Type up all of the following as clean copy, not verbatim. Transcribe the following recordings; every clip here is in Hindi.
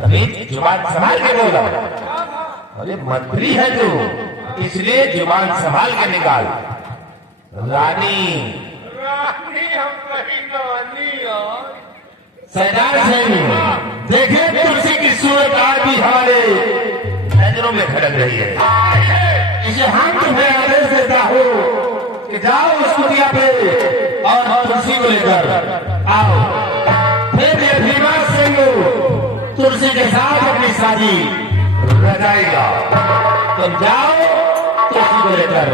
अरे जुबान संभाल के बोलो। अरे मंत्री है तू, इसलिए जुबान संभाल के निकाल। रानी रानी हम कहीं रानी यार। सरदार सिंह देखे तुलसी की सूरत आज भी हमारे नजरों में खड़क रही है। इसे हम तुम्हें आदेश देता हूँ कि जाओ उस कुटिया पे और तुलसी को लेकर आओ। फिर ये भीमा सिंह तुलसी के साथ अपनी शादी रचाएगा। तुम जाओ तुलसी को लेकर।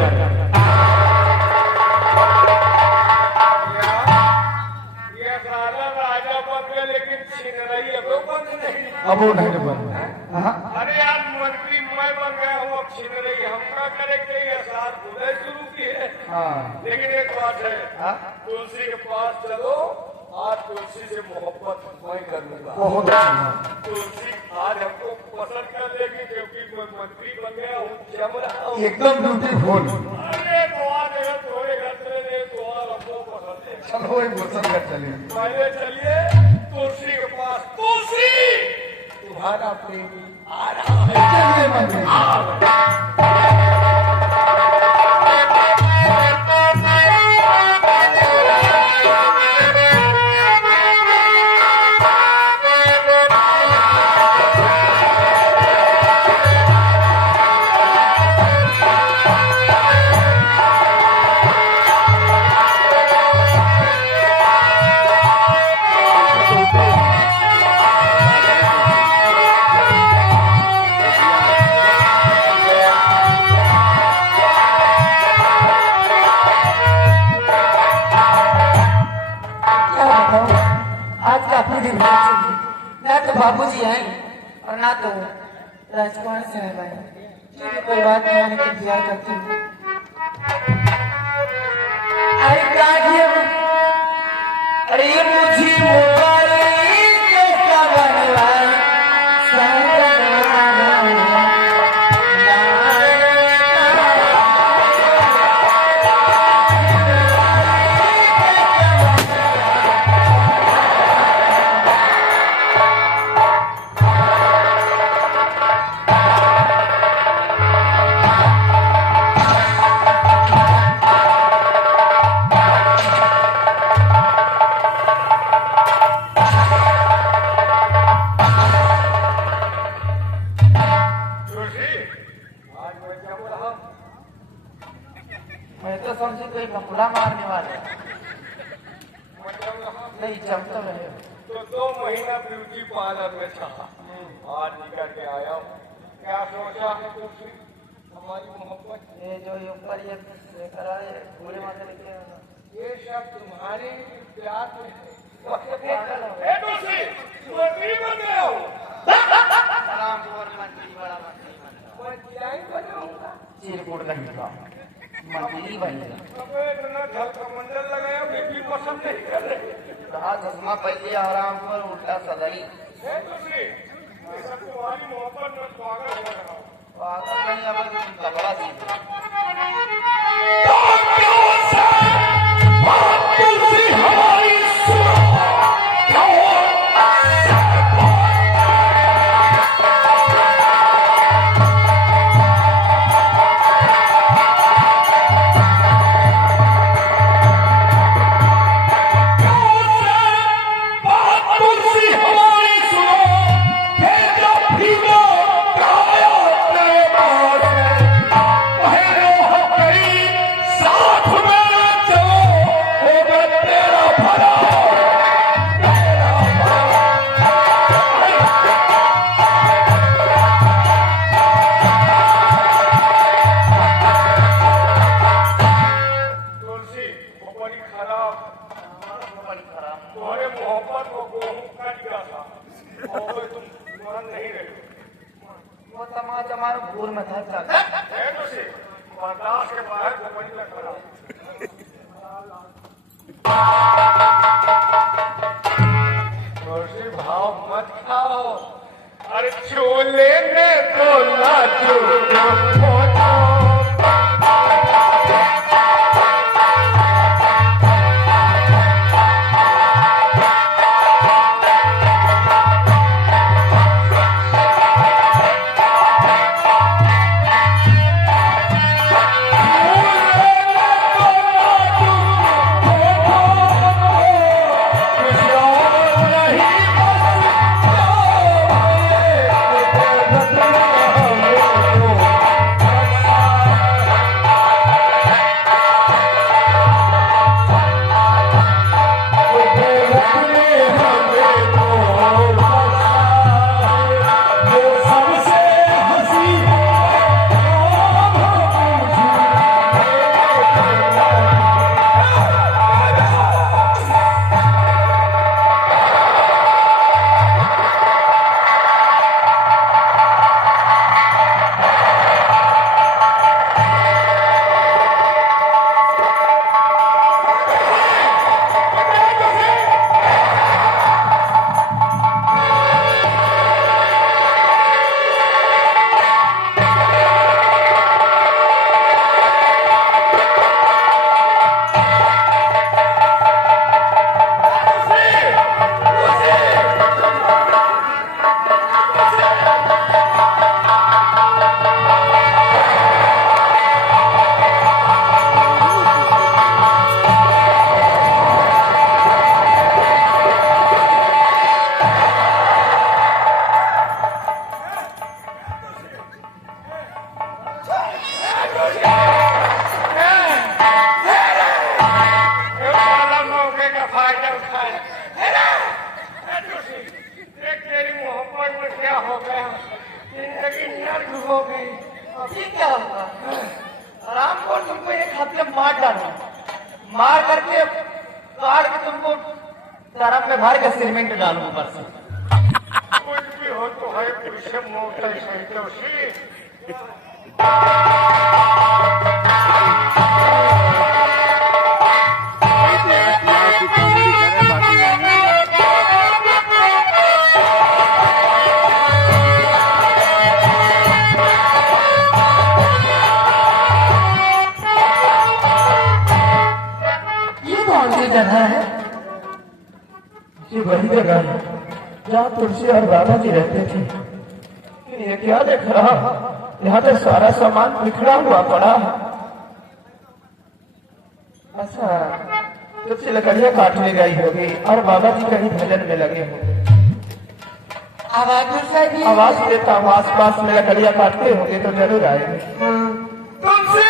अब वो नहीं बन। अरे यार मंत्री मैं बन गया हूँ, अब छीन रही हम क्या करेंगे? ये साथ खुदे शुरू की है। लेकिन एक बात है, तुलसी के पास चलो, आज तुलसी से मोहब्बत मैं करूंगा। बहुत तुलसी आज हमको पसंद कर लेगी क्योंकि मैं मंत्री बन गया हूँ, जम रहा हूँ एकदम ब्यूटीफुल। अरे दुआ देगा थोड़े घर चले, दुआ हमको पसंद है। चलो एक बोतल का चलिए। पहले चलिए तुलसी के पास। तुलसी तुम्हारा प्रेमी आ रहा है। चलिए मंत्री। ना तो बाबूजी आए और ना तो राजकुमार साहब आए। चलिए कोई बात नहीं, आने की इंतजार करती हूँ। अरे क्या किया? अरे ये मुझे मोबाइल कैसा बनवाए बकुला मारने वाले नहीं जमते रहे। तो 2 महीना ब्यूटी पार्लर में था, आज निकल के आया हूँ। क्या सोचा है तुलसी हमारी मोहब्बत? ये जो ऊपर ये लेकर आए भोले माता लेके, ये सब तुम्हारे प्यार में है। तुलसी मंत्री बन गया हूँ। चिरकुट नहीं का मंत्री बनेगा। मंडल लगाया बेटी पसंद नहीं कर रहे। कहा चश्मा पहले आराम पर उल्टा सदरी। तुम्हारी मोहब्बत में स्वागत कर रहा हूँ। पागल नहीं, अब तुम तगड़ा बर्दाश्त के बाहर भाव मत खाओ। अरे छोले में तो लाचू हो गई। अभी क्या होगा? राम को तुमको एक हफ्ते मार डालूं, मार करके काट के तुमको तरफ में भर के सीमेंट डालूं ऊपर से। कुछ भी हो तो है पीछे मोटा सही तो सी जगह है, ये वही जगह है जहाँ तुलसी और बाबा जी रहते थे। ये क्या देख रहा, यहाँ तो सारा सामान बिखरा हुआ पड़ा है। अच्छा, तुलसी लकड़ियाँ काटने गई होगी और बाबा जी कहीं भजन में लगे होंगे। आवाज देता हूँ, आस पास में लकड़ियाँ काटते होंगे तो जरूर आएंगे। तुलसी,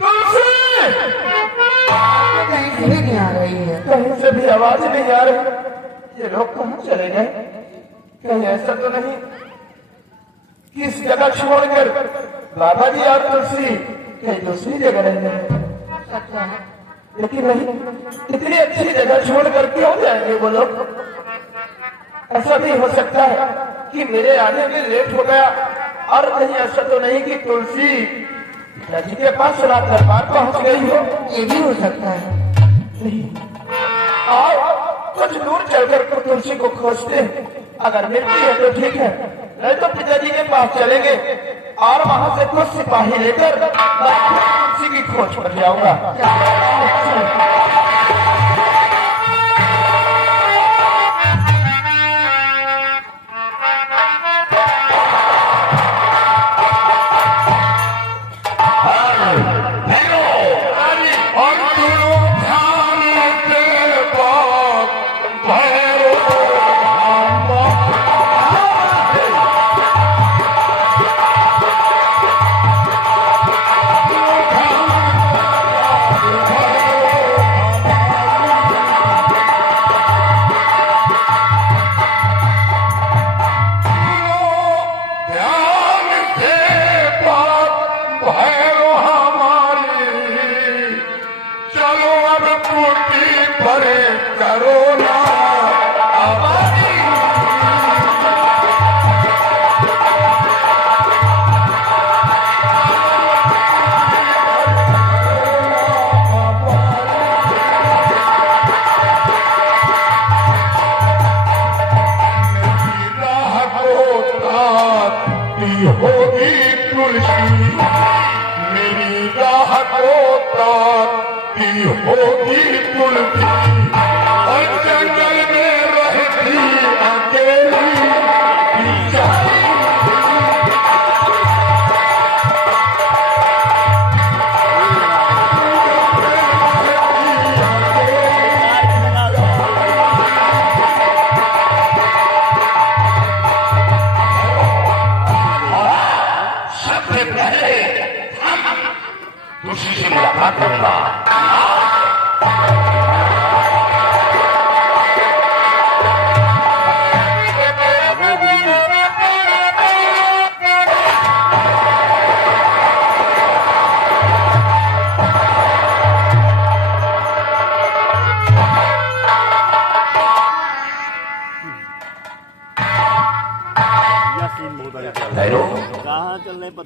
तुलसी, कहीं से भी नहीं आ रही है। कहीं से भी आवाज नहीं आ रही। ये लोग कहाँ चले गए? कहीं ऐसा तो नहीं किस जगह छोड़कर बाबा जी और तुलसी कहीं दूसरी जगह रहने हैं? लेकिन नहीं, इतनी अच्छी जगह छोड़कर क्यों जाएंगे वो लोग? ऐसा भी हो सकता है कि मेरे आने में लेट हो गया, और कहीं ऐसा तो नहीं कि तुलसी पिताजी के पास रात दरबार पहुंच गई हो? ये भी हो सकता है। नहीं, आओ कुछ दूर चलकर तुलसी को खोजते हैं। अगर मिलती है तो ठीक है, नहीं तो पिताजी के पास चलेंगे और वहां से कुछ सिपाही लेकर मैं तुलसी की खोज पर जाऊंगा।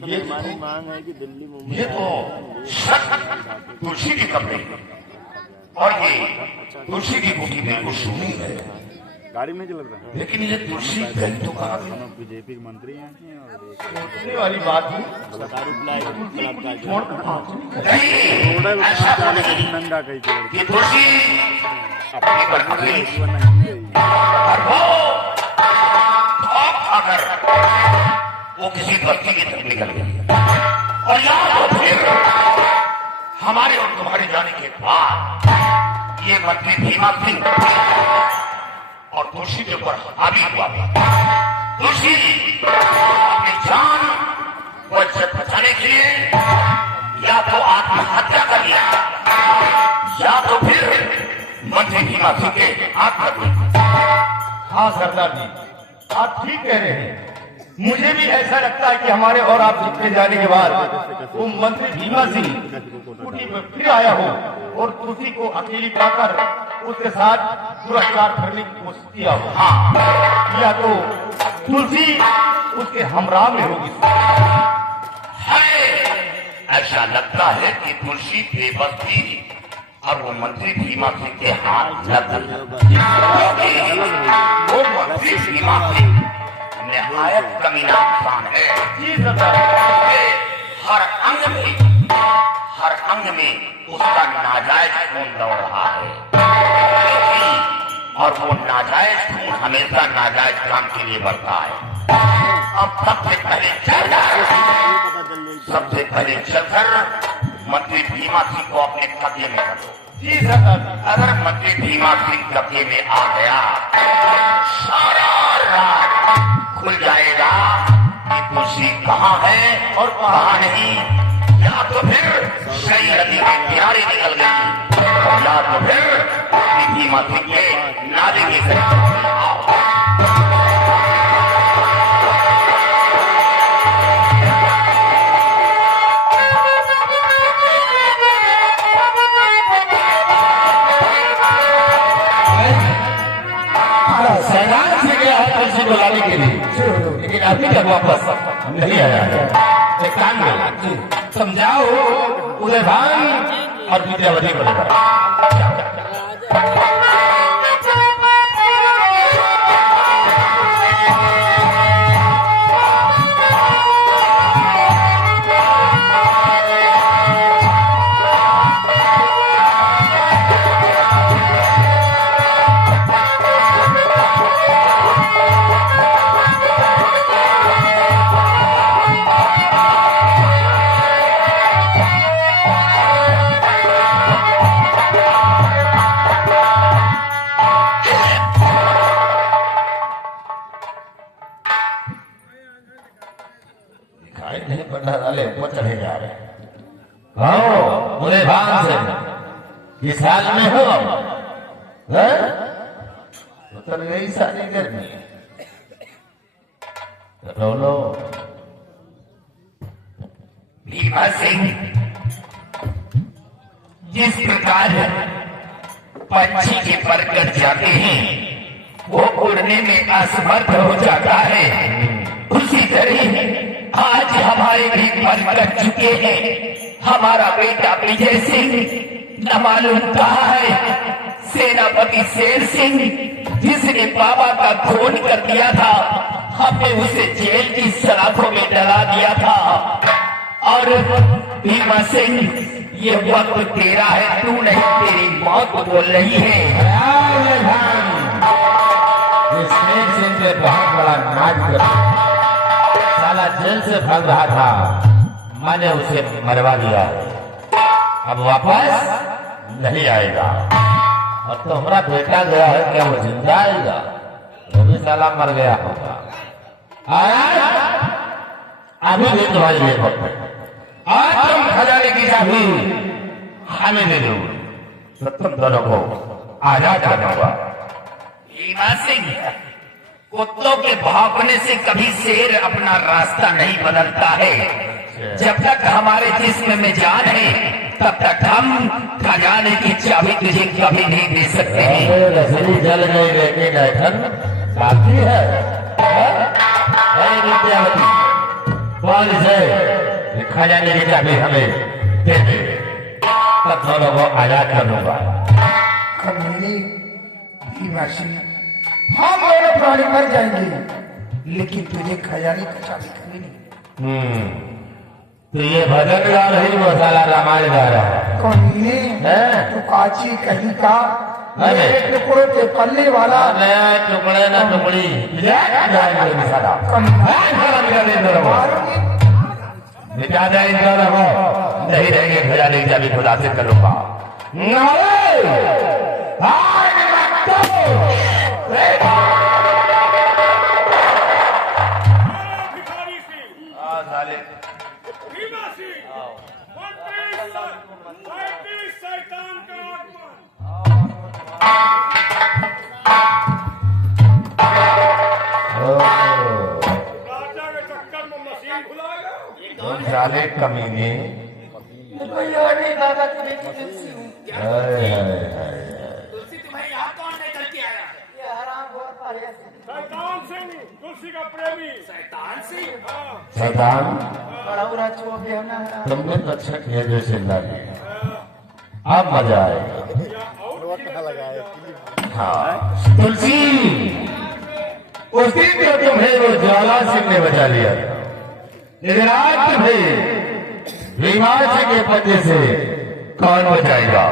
ये हमारी मांग है कि दिल्ली मुंबई, ये तो तुलसी के कपड़े और ये तुलसी की कुटी बिल्कुल सुनी है, गाड़ी में चल रहा है। लेकिन ये तुलसी बहन तो कहाँ गई? बीजेपी के मंत्री हैं सोचने वाली बात है। नंगा कहीं ये तुलसी अगर वो किसी बस्ती की तरफ निकल गया और यहाँ तो फिर हमारे और तुम्हारे जाने के बाद ये मंत्री भीमा सिंह और तुलसी के ऊपर हावी हुआ। तुलसी अपनी जान को इज्जत बचाने के लिए या तो आत्महत्या कर लिया या तो फिर मंत्री भीमा सिंह के हाथ कर लिया। हाँ सरदार जी, आप ठीक कह रहे हैं। मुझे भी ऐसा लगता है कि हमारे और आप जीतने जाने के बाद वो मंत्री भीमा सिंह कुटी में फिर आया हो और तुलसी को अकेली पाकर उसके साथ दुराचार करने की कोशिश किया हो। हाँ, या तो तुलसी उसके हमराह में होगी। ऐसा लगता है कि तुलसी बेबस थी और वो मंत्री भीमा सिंह के हाथ लग गई। वो मंत्री भीमा सिंह निहायत कमीना इंसान है। जी सरदार, हर अंग में उसका नाजायज खून दौड़ रहा है और वो नाजायज खून हमेशा नाजायज काम के लिए बढ़ता है। अब सबसे पहले चलकर मंत्री भीमा सिंह को अपने कब्जे में करो। जी सरदार, अगर मंत्री भीमा सिंह कब्जे में आ गया सारा राज खुल जाएगा कि तुलसी कहाँ है और कहाँ नहीं। या तो फिर सही नदी के किनारे निकल गई या तो फिर भीमा सिंह के नाले के करीब आओ। सैलान से गया है तुलसी को लाने के लिए, लेकिन अभी तक वापस नहीं आया है। एक काम करो, समझाओ उदय भान और विद्यावती को। नहीं पढ़ना वाले ऊपर चढ़े जा रहे। हाँ, बुरे भान से इस हाल में हो तो चल गई सारी गर्मी। रो लो। भीमा सिंह जिस प्रकार पंछी के पर कट जाते हैं वो उड़ने में असमर्थ हो जाता है, उसी तरह आज हमारे भी पर कट चुके हैं। हमारा बेटा विजय सिंह न मालूम कहा है, सेनापति शेर सिंह जिसने बाबा का खून कर दिया था, हमने उसे जेल की सलाखों में डला दिया था। और भीमा सिंह ये वक्त तेरा है, तू नहीं तेरी मौत बोल रही है। शेर सिंह से बहुत बड़ा नाच कर साला जेल से भाग रहा था, मैंने उसे मरवा दिया। अब वापस नहीं आएगा। और तुम्हारा बेटा गया है, क्या वो जिंदा आएगा? वो भी साला मर गया होगा। अभी भी तुम्हारे लिए आज तुम खजाने की चाबी हमें दे दो तो तुम दोनों को आजाद कर दूंगा। भीमा सिंह, कुत्तों के भौंकने से कभी शेर अपना रास्ता नहीं बदलता है। जब तक हमारे जिस्म में जान है तब तक हम खजाने की चाबी तुझे कभी नहीं दे सकते हैं। रसोई जल गई लेकिन ऐठन बाकी है। विद्यावती कौन से खजाने की चाबी हमें दे दे, तब दोनों को आजाद कर दूंगा। कमीनी भीमा सिंह, हम दोनों प्राणी मर जाएंगे लेकिन तुझे खजाने का चाबी कभी नहीं। तो ये भजन गा रही, वो साला रामायण गा रहा है। कमीनी तू काची कहीं का मेरे टुकड़ों के पल्ले वाला टुकड़े ना टुकड़ी मिटा जाए नहीं रहेंगे। खजाने की चाबी खुदा से करूंगा। साले कमीने। कोई और नहीं, दादा की बेटी तुलसी हूँ। हाय हाय हाय। तुलसी तुम्हें यहाँ कौन लेकर के आया? ये हराम बहुत पारिया से। शैतान सिंह तुलसी का प्रेमी। शैतान सिंह। शैतान, बड़ा बुरा चोप गया ना हराम। तुमने तो अच्छा किया जो चिल्ला दिया। अब मजा आएगा। हाँ तुलसी, उस दिन तो तुम्हें वो ज्वाला सिंह ने बचा लिया था, लेकिन आज तुम्हें भीमा सिंह के पंजे से कौन बचाएगा?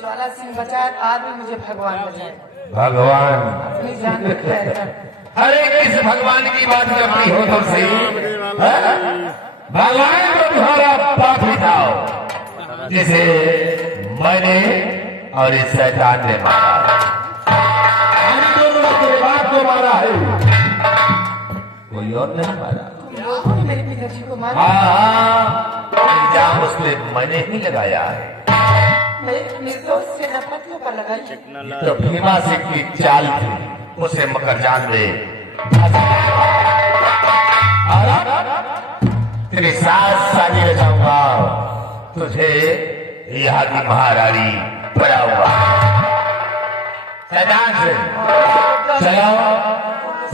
ज्वाला सिंह बचाए, आज भी मुझे भगवान बचाए। भगवान, अपनी जान को खैर कर। अरे किस भगवान की बात करती हो तुम सही? हाँ? भगवान तो तुम्हारा बाप ही था, जिसे मैंने और इस शैतान ने मारा। हम दोनों के बाप को मारा है, कोई और नहीं मारा। लोगों ने मेरे पिताजी को मारा। हाँ, इल्जाम उस पे मैंने ही लगाया है। मैं निर्दोष से नफरत क्यों पर लगाई? तो भीमा सिंह की चाल थी, उसे मकरजान में तेरे साथ शादी रचाऊंगा, तुझे यहाँ की महारानी बनाऊंगा। शैतान से चलो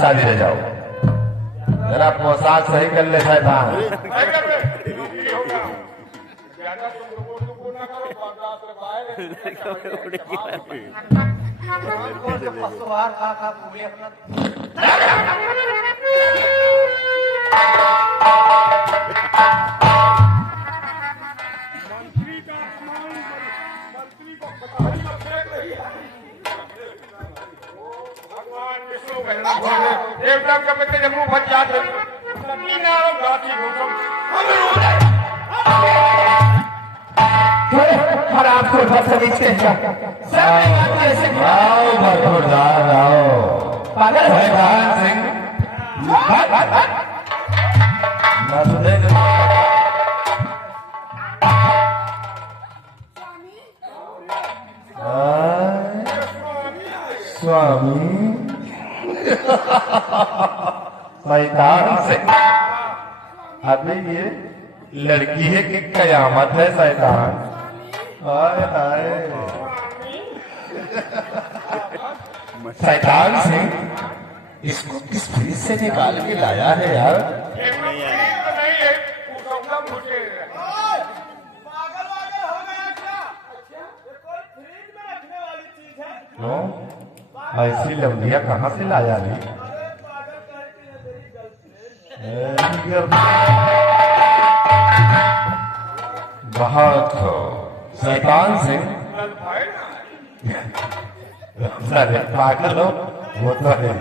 शादी रचाओ, जरा पोशाक सही कर ले शैतान। ज्यादा तुम रुको ना करो, बर्दाश्त से बाहर है। पशुहार खा खा पूरे अपना। मंत्री का अपमान, मंत्री को खतौनी में फेंक रही है। भगवान विष्णु देवता के बेटे जब मुंह भज जाते सभी नारों घाटी घुसम खराब को बदतमीज के क्या? आओ बरखुरदार आओ। पागल है। शैतान सिंह ना सुनेगा। स्वामी शैतान सिंह, अभी ये लड़की है कि कयामत है शैतान? हाय हाय। शैतान सिंह, इसको किस फ्रिज से निकाल के लाया है यार? नहीं है उसका मुझे पागल वागल हो गया क्या? अच्छा, ये कोई फ्रिज में रखने वाली चीज है? क्यों? ऐसी लवलिया कहाँ से लाया रे? अरे पागल कहती है मेरी गर्लफ्रेंड। बहुत हो शैतान सिंह। अरे पागल हो, वो तो है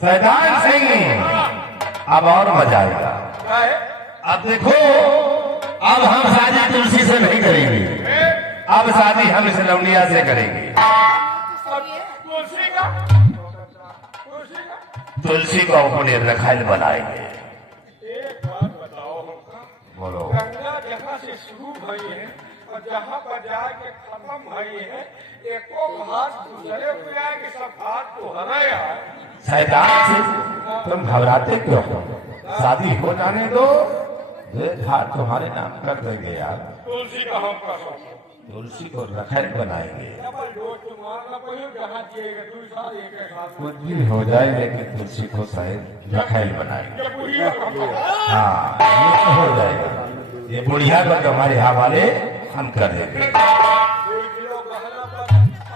शैतान सिंह। अब और मजा आएगा। अब देखो, अब हम शादी तुलसी से नहीं करेंगे, अब शादी हम इस लवलिया से करेंगे। तुलसी का तुलसी को अपने रखाल बनाएंगे। एक बात बताओ हमका, बोलो। गंगा जहाँ से शुरू भई है और जहाँ पर जाके खत्म भई है, एको घाट दूसरे पे आके सब घाट तो हराया है। शैतान सिंह, तुम घबराते क्यों हो? शादी हो जाने दो, ये घाट तुम्हारे नाम कर देंगे यार। तुलसी का हम कसम तुलसी को रखैल बनाएंगे। डबल डोज मारना पड़े जहाँ जिएगा दूसरी साल एक साथ कुछ भी हो जाए, लेकिन तुलसी को शायद रखैल बनाएंगे। जब बुढ़िया हमको हाँ, ये तो हो जाएगा। ये बुढ़िया को तुम्हारे हवाले हम कर देंगे। 2 किलो गहना पर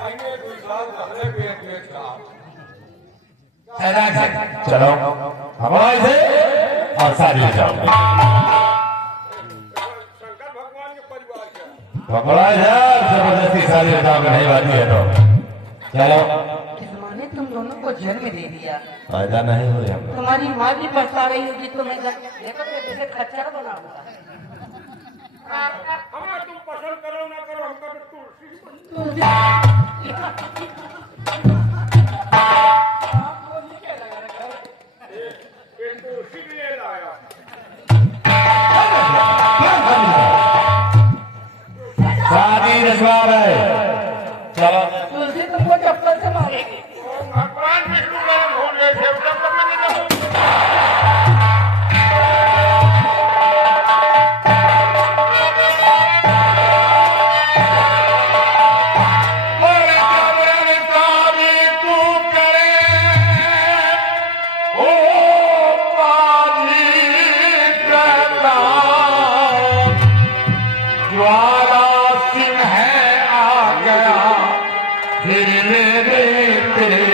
आईने 2 साल गहने बेच का शैतान सिंह, चलो हवाई से और शादी हो जाओ। शंकर भगवान के परिवार का पकड़ा यार, जबरदस्ती शादी हो जाओ, नहीं बात है तो चलो। मैंने तुम दोनों को जन्म दे दिया। फायदा नहीं हुए हम। तुम्हारी माँ भी पछता रही होगी, तुम्हें देखो तो जैसे खच्चर बना हुआ है। हमें तुम पसंद करो ना करो, हमका तो तुलसी ये तुलसी के लिए लाया। शादी रचवा रहे, चलो। तुलसी तुमको चप्पल से मारेगी। भगवान विष्णु का भूल गए थे, उधर कभी नहीं तेरी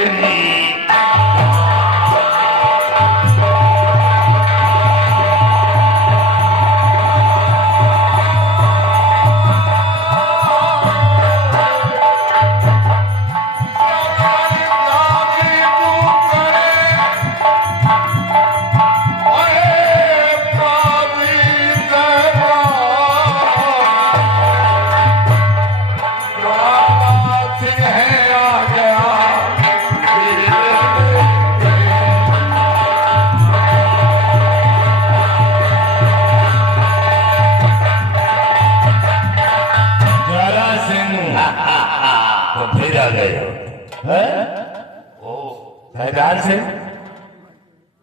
सरदार से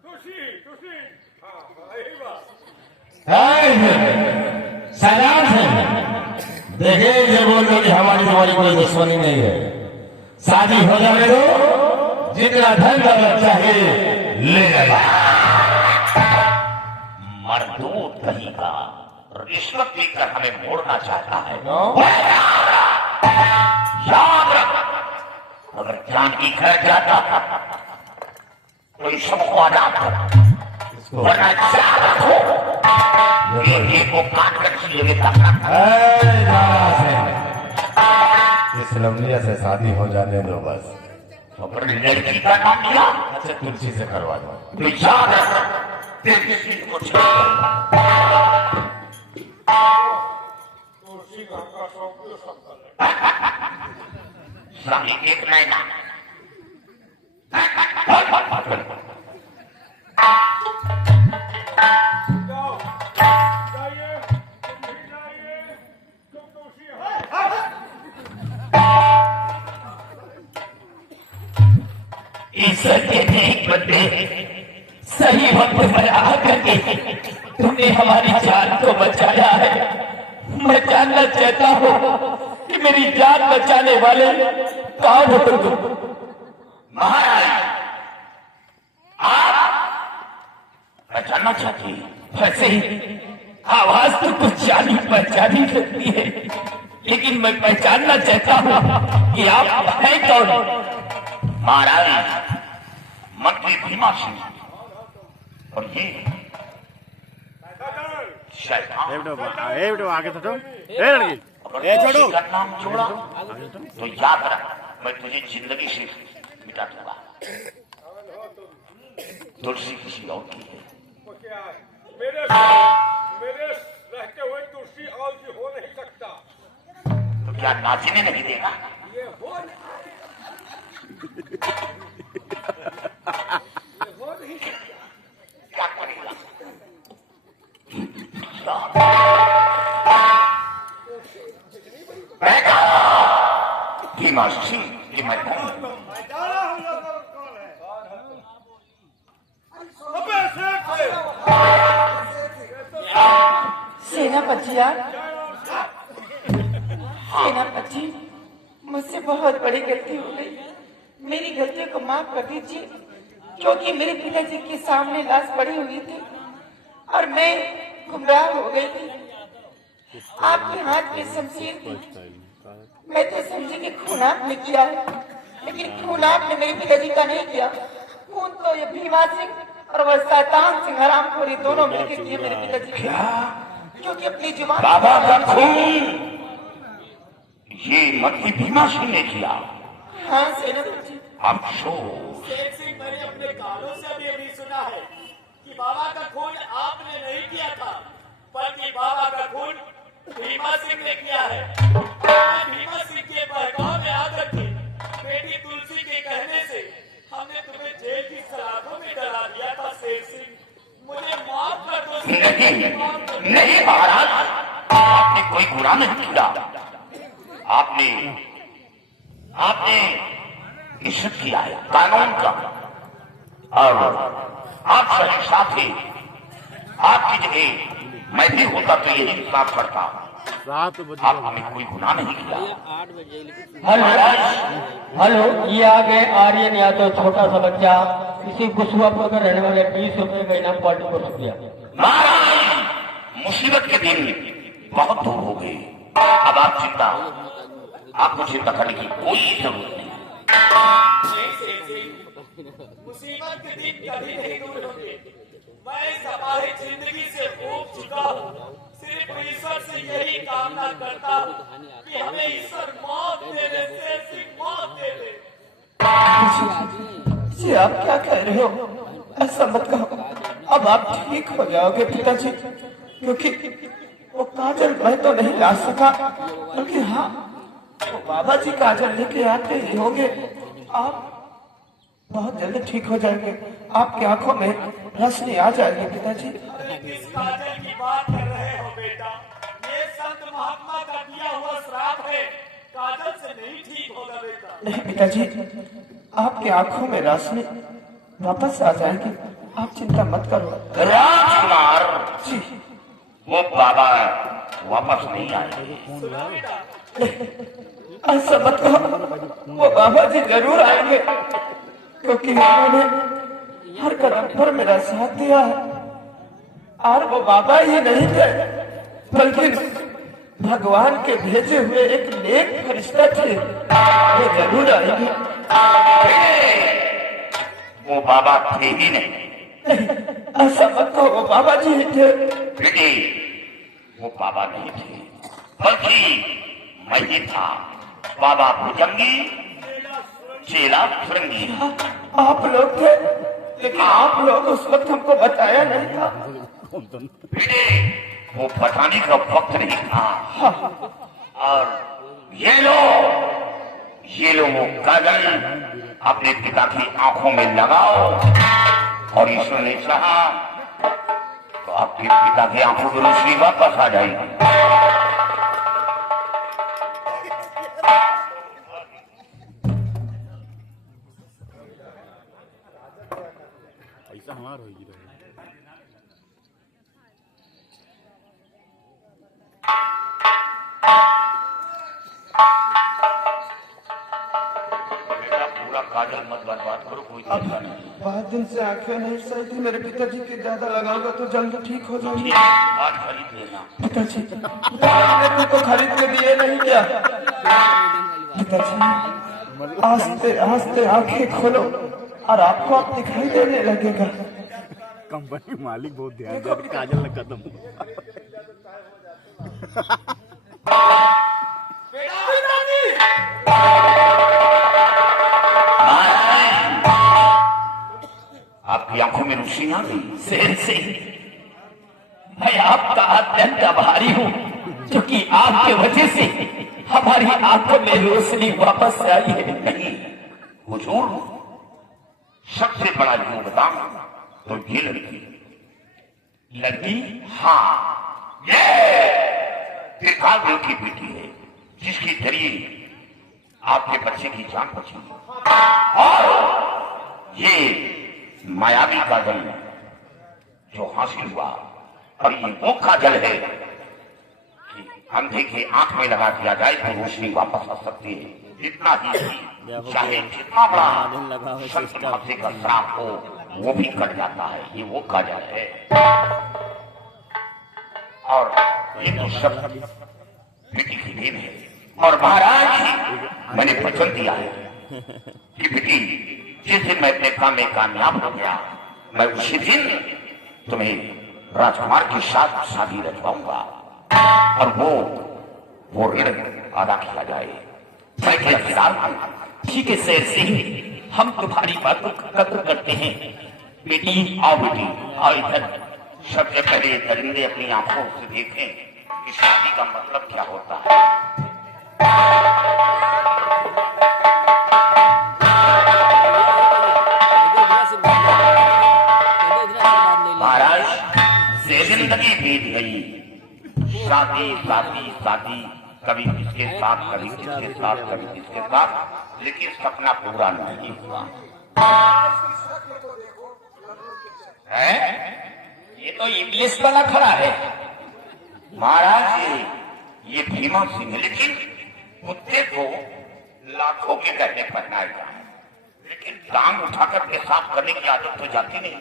तुसी तुसी हाँ यही बात सरदार से देखे ये बोल रहे कि हमारी तुम्हारी कोई दुश्मनी नहीं है, शादी हो जाने दो, जितना धन दौलत चाहिए ले जाए। मरदूत कहीं का रिश्वत लेकर हमें मोड़ना चाहता है। याद रख, अगर जानकी घर जाता तो इस सबको आजाद कर, वरना चाह रखो ये को काट कर चीजेंगे इस लम्बिया से शादी हो जाने दो बस। तो पर लड़की का नाम लिया अच्छा तुलसी से करवा दो। तो याद रख तुलसी को तुलसी घर का शौक तो सब कर ले सारी एक नैना जाओ जाइए तुम भी जाइए तुम तुलसी ईश्वर के नेक बंदे सही वक्त पर आकर के तुमने हमारी जान को बचाया है। मैं जानना चाहता हूँ कि मेरी जान बचाने वाले कौन हो तुम? महाराज आप पहचानना चाहती वैसे ही आवाज तो कुछ जानी पहचानी सकती है, लेकिन मैं पहचानना चाहता हूँ कि आप हैं कौन? महाराज मंत्री भीमा सिंह और ये शैतान बेटो आगे तो लड़की छोड़ो का नाम छोड़ा तो याद रख मैं तुझे जिंदगी से मिटा दूंगा। तुलसी किसी और की है। तो क्या है मेरे रहते हुए तुलसी और की हो नहीं सकता। तो क्या नाचने नहीं देगा? ये हो नहीं क्या करेगा? भीमा सिंह की मैं जाना हम लोग कौन है? अबे सेनापति यार, सेनापति मुझसे बहुत बड़ी गलती हो गई, मेरी गलतियों को माफ कर दीजिए, क्योंकि मेरे पिताजी के सामने लाश पड़ी हुई थी और मैं गुमराह हो गई थी। आपके हाथ में शमशीर थी, मैं तो समझी कि खून आपने किया है, लेकिन खून आपने मेरे पिताजी का नहीं किया। खून तो ये भीमा सिंह और वह शैतान सिंह हरामखोरी दोनों मिलकर किए मेरे पिताजी के, क्योंकि अपनी जुबान बाबा का खून ये मंत्री भीमा सिंह ने किया। हाँ सेनापति, अफसोस शेर सिंह, मैंने अपने कानों से भी अभी सुना है कि बाबा का खून आपने नहीं किया था, बल्कि बाबा का खून भीमा सिंह ने किया है। भीमा सिंह के बहकाव में आकर के बेटी तुलसी के कहने से हमने तुम्हें जेल की सलाखों में डरा दिया था। शेर सिंह, मुझे माफ कर दो। नहीं नहीं महाराज, आपने कोई गुनाह नहीं किया। आपने इज्जत किया है कानून का, और आप सही साथी आपकी जगह मैं भी होता तो ये इंसाफ करता। आपने कोई गुनाह नहीं किया। हेलो, ये आ गए आर्यन यादव, छोटा सा बच्चा, इसी कुशवापुर में रहने वाले 20 रुपए का इनाम पार्टी को शुक्रिया। महाराज मुसीबत के दिन बहुत दूर हो गए, अब आपको चिंता करने की कोई जरूरत नहीं। मुसीबत के दिन कभी नहीं दूर होंगे। मैं इस हमारी जिंदगी से ऊब चुका हूँ। सिर्फ ईश्वर से यही कामना करता हूँ कि हमें ईश्वर मौत दे दे, सिर्फ मौत दे दे। जी आप क्या कह रहे हो? ऐसा मत कहो। अब आप ठीक हो जाओगे पिताजी, क्योंकि वो काजल मैं तो नहीं ला सका, बल्कि हाँ वो बाबा जी काजल लेके आते ही होंगे। आप बहुत जल्दी ठीक हो जाएंगे, आपकी आंखों में रोशनी आ जाएगी पिताजी। किस काजल की बात कर रहे हो बेटा? ये संत महात्मा का दिया हुआ श्राप है, काजल से नहीं ठीक होगा बेटा। नहीं पिताजी, आपकी आंखों में रोशनी वापस आ जाएगी, आप चिंता मत करो। राजकुमार, जी वो बाबा वापस नहीं आएंगे। सुना बेटा? ऐसा मत कहो, वो बाबा जी जरूर आएंगे, क्योंकि उन्होंने हर कदम पर मेरा साथ दिया है। और वो बाबा ही नहीं थे, बल्कि भगवान के भेजे हुए एक नेक फरिश्ता थे, वो जरूर आएंगे। वो बाबा थे ही नहीं। ऐसा मत कहो, वो बाबा जी ही थे। बेटे, वो बाबा नहीं थे, बल्कि मैं ही था। बाबा भुजंगी, चेला सुरंगी। आप लोग थे, लेकिन आप लोग उस वक्त हमको बताया नहीं था। बेटे, वो बताने का वक्त नहीं था। और ये लो वो काजल अपने पिता की आंखों में लगाओ, और ईश्वर ने चाहा तो आपके पिता की आंखों की रोशनी वापस आ जाएगी। ऐसा हमार होगी रहे। बेटा, पूरा काजल मत बर्बाद करो, कोई चिंता नहीं। बहुत दिन से आंखें नहीं सही थी मेरे पिताजी की, ज्यादा लगाऊंगा तो जल्द ठीक हो जाएंगे। आज खरीद लेना। पिताजी, मैंने तुमको खरीद के दिए नहीं क्या? पिताजी, आस्ते आस्ते आंखें खोलो और आपको आप दिखाई देने लगेगा। कंपनी मालिक बहुत ध्यान दे, काजल न खत्म। आपकी आंखों में रोशनी आ गई। शेर से मैं आपका अत्यंत आभारी हूँ, क्योंकि आपके वजह से हमारी आंखों में रोशनी वापस आई है। नहीं हुजूर, सबसे बड़ा योगदान तो ये लड़की हाँ, ये त्रिकाल देव की बेटी है, जिसके जरिए आपके बच्चे की जान बची। और ये मायावी काजल जो हासिल हुआ, और ये वो काजल है कि अंधे की आंख में लगा दिया जाए तो रोशनी वापस आ सकती है। जितना ही चाहे जितना बड़ा संत महर्षि का श्राप हो, वो भी कट जाता है। ये वो काजल है। और ये तो सब बेटी की देन है। और महाराज, मैंने वचन दिया है कि बेटी, जिस दिन मैं अपने काम में कामयाब हो गया, मैं उसी दिन तुम्हें राजकुमार के साथ शादी रचवाऊंगा, और वो ऋण अदा किया जाए। मैं क्या फिलहाल ठीक है शेर सिंह, हम तुम्हारी बातों का कद्र करते हैं। बेटी आओ बेटी, आओ इधर। सबसे पहले दरिंदे अपनी आंखों से देखें कि शादी का मतलब क्या होता है। महाराज, जिंदगी बीत गई, शादी शादी शादी, कभी किसके साथ, कभी किसके साथ, कभी किसके साथ, लेकिन सपना पूरा नहीं हुआ है। ये तो इंग्लिश वाला खड़ा है। महाराज, ये भीमा सिंह, लेकिन कुत्ते को लाखों के गहने पहनाए जाए, लेकिन टांग उठाकर के साफ करने की आदत तो जाती नहीं।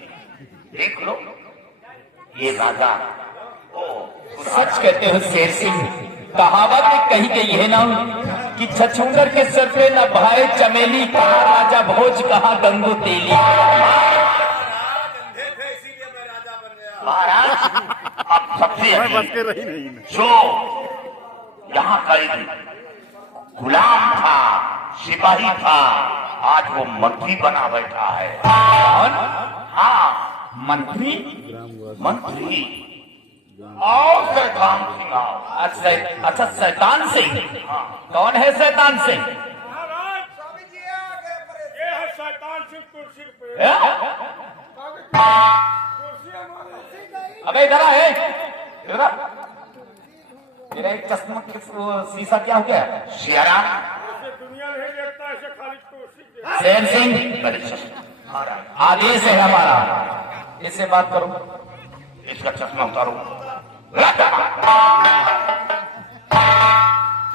देख लो, ये राजा सच कहते हो शेर सिंह, कहावत में कही गई है ना, कि छछूंदर के सर पे न भाई चमेली, कहा राजा भोज, कहा गंगू तेली। अंधे थे इसीलिए मैं राजा बन गया। महाराज अब सबसे मैं बस के रही नहीं मैं। जो यहाँ कैद गुलाम था, सिपाही था, आज वो मंत्री बना बैठा है। कौन? हाँ, मंत्री? मंत्री आओ शैतान सिंह आओ। अच्छा शैतान सिंह। कौन है शैतान सिंह? महाराज स्वामी जी आ गए पर ये है शैतान सिंह कुर्सी पे। कुर्सी हमारी अबे इधर आ, है इधर आ। तेरा एक चश्मा शीशा क्या हो गया? सियाराम दुनिया नहीं देखता ऐसे खाली कुर्सी पे। शेर सिंह, महाराज आदेश है हमारा, इससे बात करो। इसका चश्मा उतारो।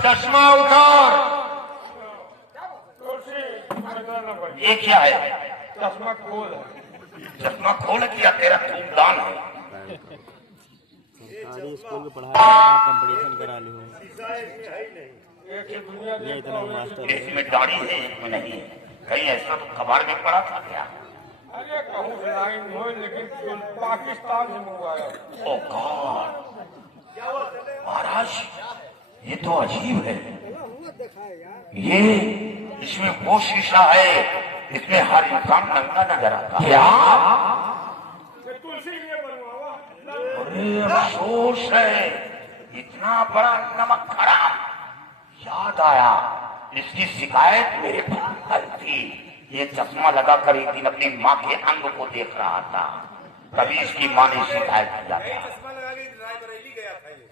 चश्मा उतार। कुर्सी मैदान पर ये क्या है? चश्मा खोल है। चश्मा खोल किया तेरा दान है। सरकारी स्कूल में पढ़ा कंपटीशन करा ली हूँ। एक ही दुनिया ये इतना मास्टर है। इसमें दाढ़ी है इसमें नहीं है। कहीं ऐसा तो कबाड़ में पड़ा था क्या? अरे कहूँ लाइन हो लेकिन पाकिस्तान से मंगवाया। ओ गॉड महाराज ये तो अजीब है। ये इसमें वो शीशा है, इसमें हर इंसान नंगा नजर आता है। क्या? तुलसी लिए बनवावा। अरे अफसोस है, इतना बड़ा नमक हराम। याद आया, इसकी शिकायत मेरे पास आई थी। ये चश्मा लगाकर एक दिन अपनी माँ के अंग को देख रहा था, तभी इसकी माँ ने शिकायत किया था। चश्मा लगा के रायबरेली गया था ये।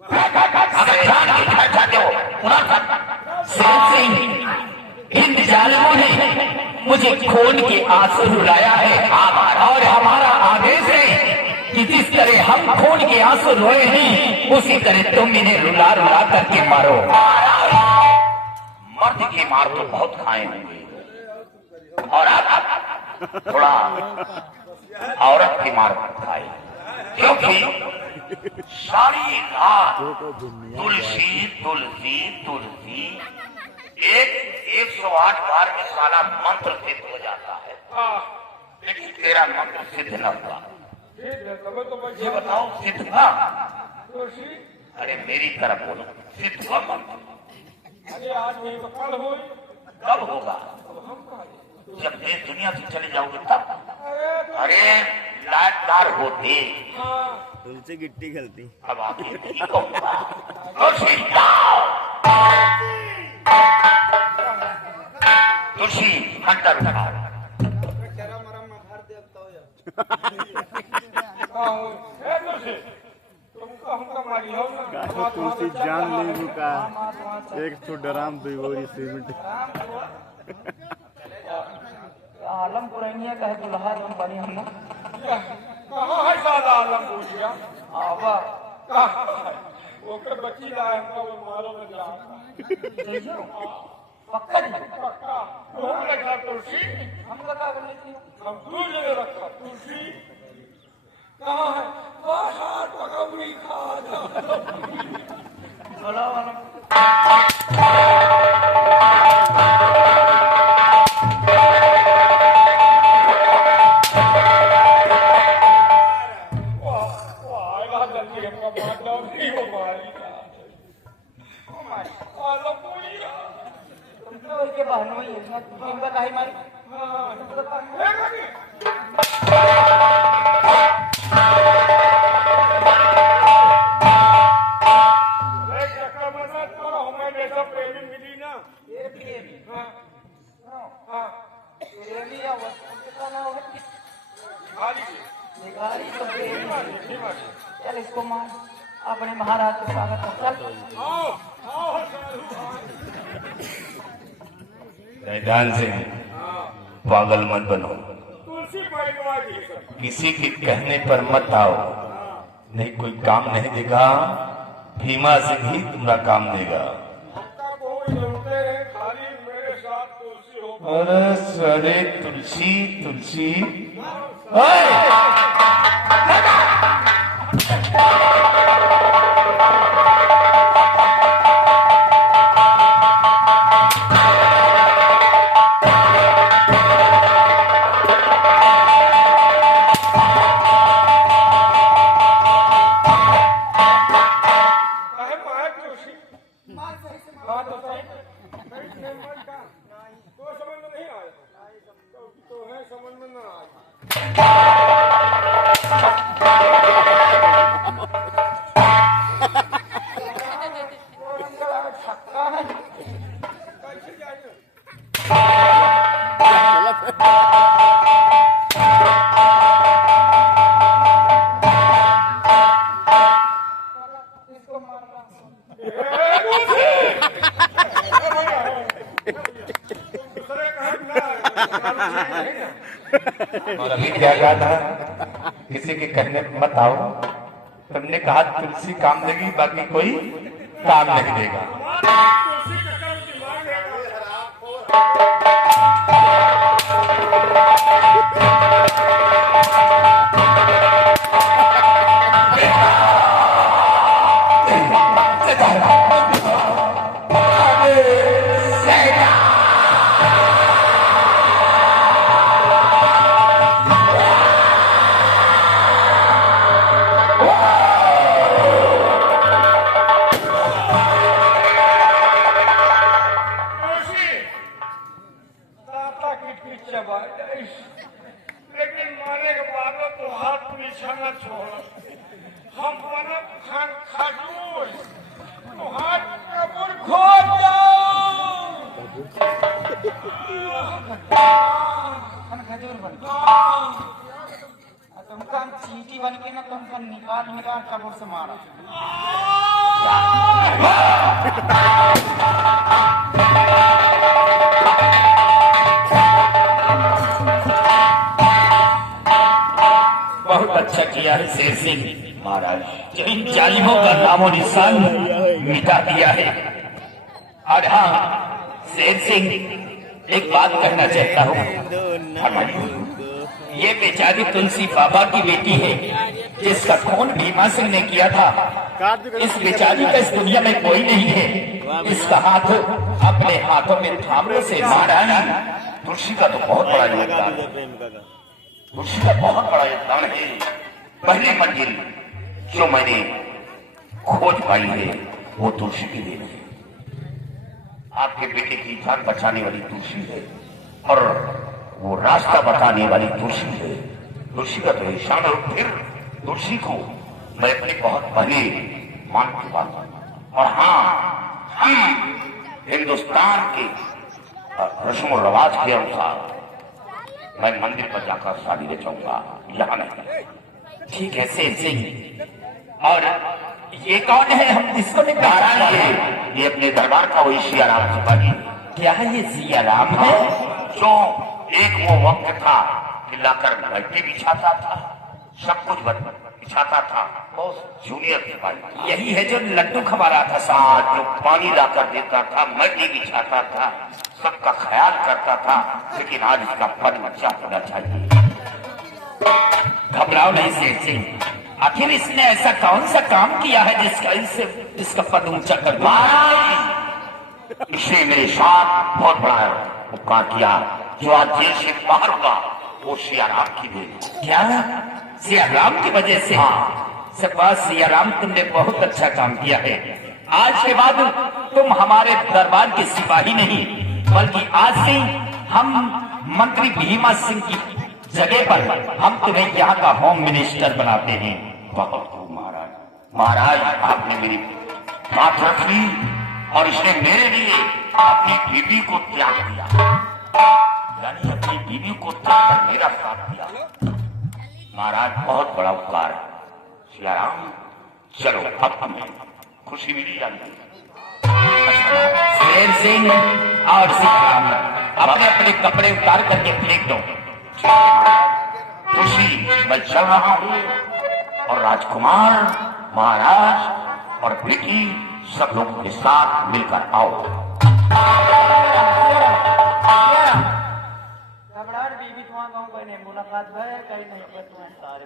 अगर जान की खर्चा दो शेर सिंह, इन जालिमों ने मुझे खून के आंसू रुलाया है, और हमारा आदेश है कि जिस तरह हम खून के आंसू रोए हैं, उसी तरह तुम इन्हें रुला रुला करके मारो। मर्द की मार तो बहुत खाए होंगे, और आप थोड़ा औरत की मार खाए, क्योंकि सारी रात तुलसी तुलसी तुलसी 108 बार में सारा मंत्र सिद्ध हो जाता है, लेकिन तेरा मंत्र सिद्ध न हुआ। ठीक है तब तो मैं ये बताओ सिद्ध हुआ? तुलसी अरे मेरी तरफ बोलो, सिद्ध हुआ मंत्र? अरे आज नहीं तो कल हो। कब होगा? जब देश दुनिया से चले जाओगे तब। अरे लाटदार होते तुलसी गिट्टी खेलती। अब आगे ठीक होगा। तुलसी जाओ। तुलसी हंटर उठाओ। काहे तुलसी जान नहीं रुका। एक तो डराम दो बोरी सीमेंट। आलम पुरैनिया कहे दुल्हा तुम बनी हम कहाँ है सादा आलम बोलिया? आवा ओकर बच्ची लाए हमको वो मारो में जा। पक्का नहीं पक्का कौन रखा तुलसी? हम लगा कर लेती हूँ। हम दूर जगह रखा तुलसी कहाँ है? बाहर पकौड़ी खा जा। बोलो के बहनों ही है इनका काहे मारी हमें जैसा प्रेमी मिली ना ये प्रेमी हाँ प्रेमी या वस्तु कितना ना होगा खाली निगारी तो प्रेमी चल इसको मार अपने महाराज का स्वागत कर चल आओ आओ ध्यान से पागल मत बनो, तुलसी परिवार जी सब किसी के कहने पर मत आओ, नहीं कोई काम नहीं देगा, भीमा से ही तुम्हारा काम देगा। का कोई लौटे हैं खाली मेरे साथ तुलसी हो अरे सरे तुलसी तुलसी और अभी क्या कहा था, किसी के कहने पर मत आओ। तुमने कहा तुलसी काम देगी, बाकी कोई काम नहीं देगा। लेकिन माने के बाद तो हाथ पीछा न छोड़। हम बनब खान खाजूर तो हाथ कबूर खो तुमका चीटी बन के ना तुमको निकाल निकाल कबूर से मारा। बहुत अच्छा किया है शेर सिंह महाराज, जो इन जालिमों का नामो निशान मिटा दिया है। और हाँ शेर सिंह, एक बात कहना चाहता हूँ, ये बेचारी तुलसी बाबा की बेटी है जिसका खून भीमा सिंह ने किया था। इस बेचारी का इस दुनिया में कोई नहीं है। इसका हाथ अपने हाथों में थाम लो से महाराज। तुलसी का तो बहुत बड़ा योगदान है, तुलसी का बहुत बड़ा योगदान है। पहली मंजिल जो मैंने खोज पाई है वो तुलसी की देन है। आपके बेटे की जान बचाने वाली तुलसी है और वो रास्ता बताने वाली तुलसी है। तुलसी का तो एहसान। और फिर तुलसी को मैं अपनी बहुत पहले मान चुका था। और हाँ, हम हिंदुस्तान के रस्म और रवाज के अनुसार मैं मंदिर पर जाकर शादी रचाऊंगा, यहाँ नहीं। ठीक है शेर सिंह। और ये कौन है, हम इसको नहीं नारायण ये अपने दरबार का वही सियाराम सिपाही। क्या है ये सियाराम है? जो एक वो वक्त था लाकर बैठे बिछाता था, सब कुछ बिछाता था, बहुत जूनियर सिपाही। यही है जो लड्डू खवा रहा था साथ जो पानी लाकर देता था, मट्टी बिछाता था, सबका ख्याल करता था। लेकिन आज इसका पद ऊंचा होना चाहिए। घबराओ नहीं शेर सिंह, आखिर इसने ऐसा कौन सा काम किया है जिसका इसका पद ऊंचा कर दिया? इसने मेरे साथ बहुत बड़ा उपकार किया। जो आज जेल से बाहर हुआ वो सियाराम की देन। क्या सियाराम की वजह से? शाबाश सियाराम, तुमने बहुत अच्छा काम किया है। आज के बाद तुम हमारे दरबार के सिपाही नहीं, बल्कि आज से हम मंत्री भीमा सिंह की जगह पर हम तुम्हें यहाँ का होम मिनिस्टर बनाते हैं। बहुत खूब महाराज। महाराज आपने मेरी बात रखी और इसने मेरे लिए अपनी बीवी को त्याग दिया, यानी अपनी बीवी को त्याग कर मेरा साथ दिया। महाराज बहुत बड़ा उपकार है। सियाराम चलो अब हमें खुशी मिली जाती। शेर सिंह और सीताराम अपने अपने कपड़े उतार करके फेंक दो। खुशी मैं चल रहा हूँ और राजकुमार, महाराज और बेटी सब लोगों के साथ मिलकर आओ। घबराहट बीबी तुम्हारा गाँव कहीं मुलाकात है कहीं नहीं, पर तुम्हें सारे